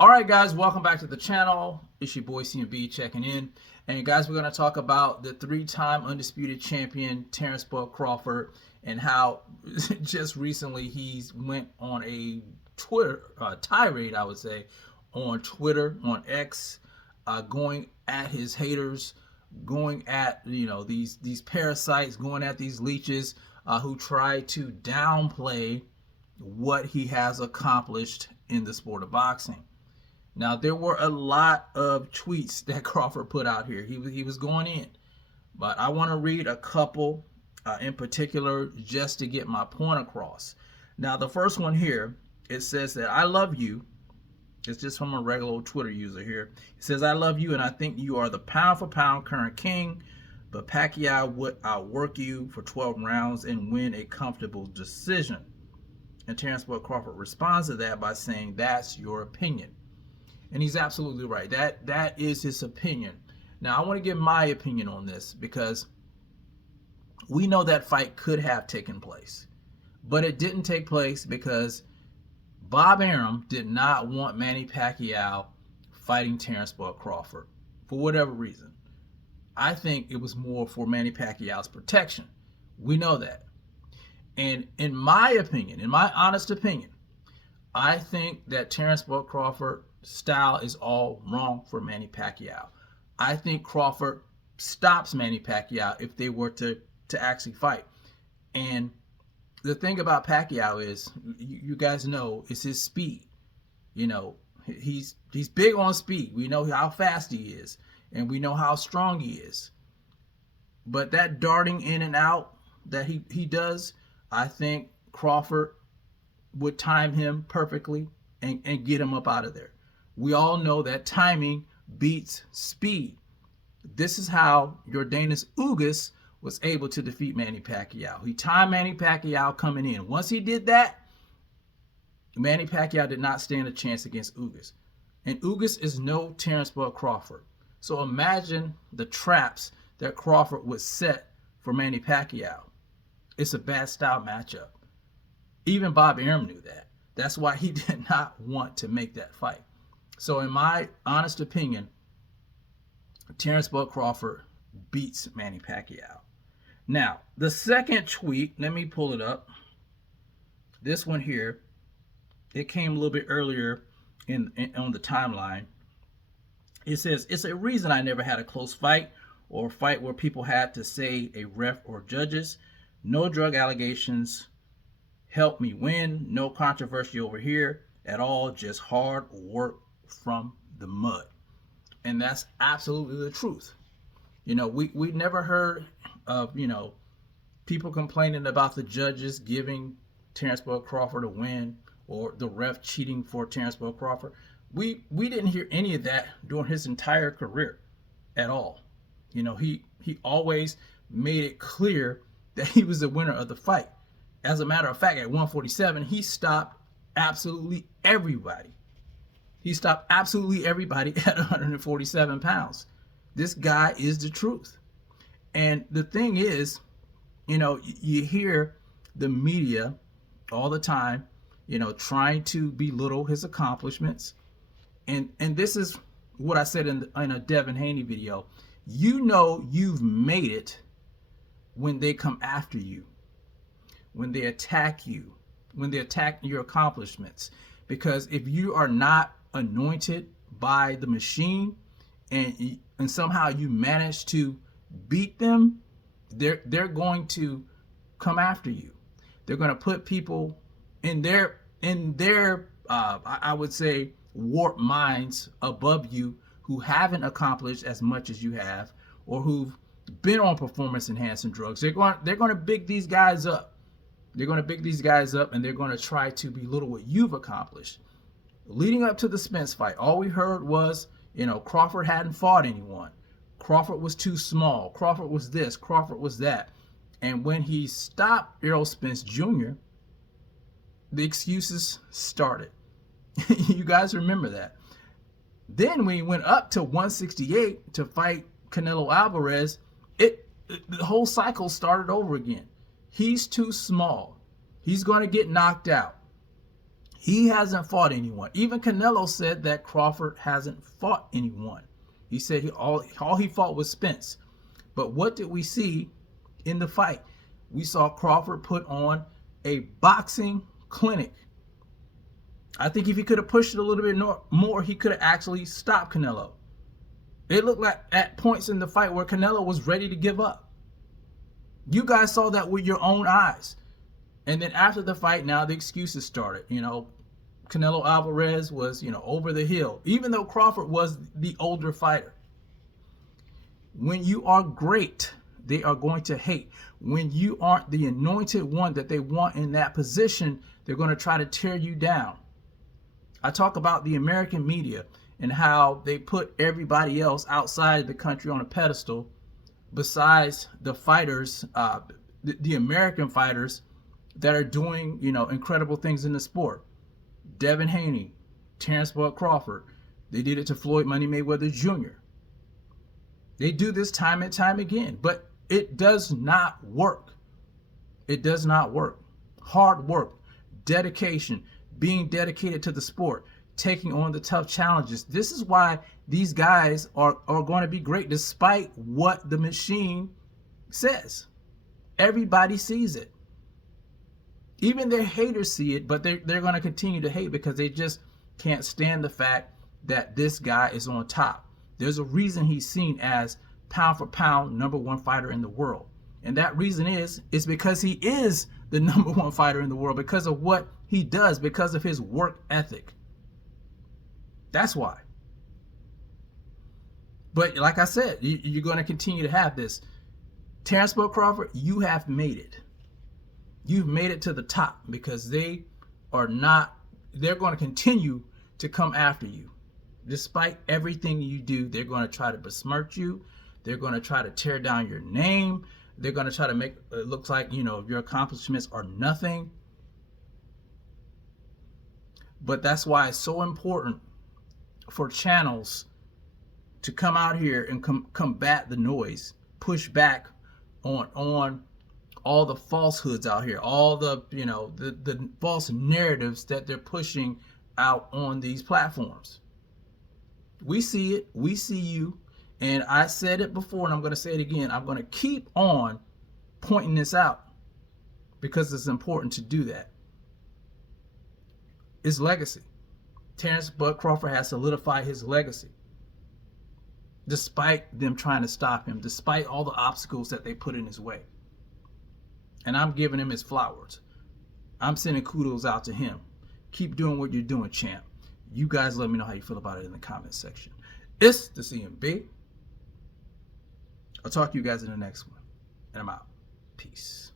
All right, guys, welcome back to the channel. It's your boy CMB checking in. And guys, we're going to talk about the three-time undisputed champion, Terence Crawford, and how just recently he's went on a Twitter tirade, I would say, on Twitter, on X, going at his haters, going at these parasites, going at these leeches who try to downplay what he has accomplished in the sport of boxing. Now, there were a lot of tweets that Crawford put out here. He was going in. But I want to read a couple in particular just to get my point across. Now, the first one here, it says that I love you. It's just from a regular old Twitter user here. It says, I love you and I think you are the pound for pound current king, but Pacquiao would outwork you for 12 rounds and win a comfortable decision. And Terence Crawford responds to that by saying, that's your opinion. And he's absolutely right. That is his opinion. Now, I want to give my opinion on this because we know that fight could have taken place. But it didn't take place because Bob Arum did not want Manny Pacquiao fighting Terence Crawford for whatever reason. I think it was more for Manny Pacquiao's protection. We know that. And in my opinion, in my honest opinion, I think that Terence Crawford style is all wrong for Manny Pacquiao. I think Crawford stops Manny Pacquiao if they were to actually fight. And the thing about Pacquiao is, you guys know, it's his speed. You know, he's big on speed. We know how fast he is, and we know how strong he is. But that darting in and out that he does, I think Crawford would time him perfectly and get him up out of there. We all know that timing beats speed. This is how Yordenis Ugas was able to defeat Manny Pacquiao. He timed Manny Pacquiao coming in. Once he did that, Manny Pacquiao did not stand a chance against Ugas. And Ugas is no Terence Crawford. So imagine the traps that Crawford would set for Manny Pacquiao. It's a bad style matchup. Even Bob Arum knew that. That's why he did not want to make that fight. So in my honest opinion, Terence Crawford beats Manny Pacquiao. Now, the second tweet, let me pull it up. This one here, it came a little bit earlier on the timeline. It says, it's a reason I never had a close fight or a fight where people had to say a ref or judges. No drug allegations helped me win. No controversy over here at all. Just hard work from the mud. And that's absolutely the truth. You know, we never heard of, people complaining about the judges giving Terence Crawford a win or the ref cheating for Terence Crawford. We didn't hear any of that during his entire career at all. You know, he always made it clear that he was the winner of the fight. As a matter of fact, at 147, he stopped absolutely everybody. He stopped absolutely everybody at 147 pounds. This guy is the truth. And the thing is, you hear the media all the time, trying to belittle his accomplishments. And this is what I said in a Devin Haney video. You've made it when they come after you, when they attack you, when they attack your accomplishments. Because if you are not anointed by the machine and somehow you manage to beat them, they're going to come after you. They're going to put people in their I would say warped minds above you who haven't accomplished as much as you have, or who've been on performance enhancing drugs. They're going to big these guys up. They're going to big these guys up, and they're going to try to belittle what you've accomplished. Leading up to the Spence fight, all we heard was, Crawford hadn't fought anyone. Crawford was too small. Crawford was this. Crawford was that. And when he stopped Errol Spence Jr., the excuses started. You guys remember that. Then when he went up to 168 to fight Canelo Alvarez, the whole cycle started over again. He's too small. He's going to get knocked out. He hasn't fought anyone. Even Canelo said that Crawford hasn't fought anyone. He said all he fought was Spence. But what did we see in the fight? We saw Crawford put on a boxing clinic. I think if he could have pushed it a little bit more, he could have actually stopped Canelo. It looked like at points in the fight where Canelo was ready to give up. You guys saw that with your own eyes. And then after the fight, now the excuses started. Canelo Alvarez was, over the hill, even though Crawford was the older fighter. When you are great, they are going to hate. When you aren't the anointed one that they want in that position, they're going to try to tear you down. I talk about the American media and how they put everybody else outside the country on a pedestal besides the fighters, the American fighters that are doing, incredible things in the sport. Devin Haney, Terence Crawford, they did it to Floyd Money Mayweather Jr. They do this time and time again, but it does not work. It does not work. Hard work, dedication, being dedicated to the sport, taking on the tough challenges. This is why these guys are going to be great despite what the machine says. Everybody sees it. Even their haters see it, but they're going to continue to hate because they just can't stand the fact that this guy is on top. There's a reason he's seen as pound for pound #1 fighter in the world. And that reason is because he is the #1 fighter in the world, because of what he does, because of his work ethic. That's why. But like I said, you're going to continue to have this. Terence Crawford, you have made it. You've made it to the top because they're going to continue to come after you. Despite everything you do, they're going to try to besmirch you. They're going to try to tear down your name. They're going to try to make it look like, your accomplishments are nothing. But that's why it's so important for channels to come out here and combat the noise, push back on all the falsehoods out here, all the the false narratives that they're pushing out on these platforms. We see it, we see you, and I said it before and I'm going to say it again. I'm going to keep on pointing this out because it's important to do that. His legacy. Terence Crawford has solidified his legacy despite them trying to stop him, despite all the obstacles that they put in his way. And I'm giving him his flowers. I'm sending kudos out to him. Keep doing what you're doing, champ. You guys let me know how you feel about it in the comment section. It's the CMB. I'll talk to you guys in the next one. And I'm out. Peace.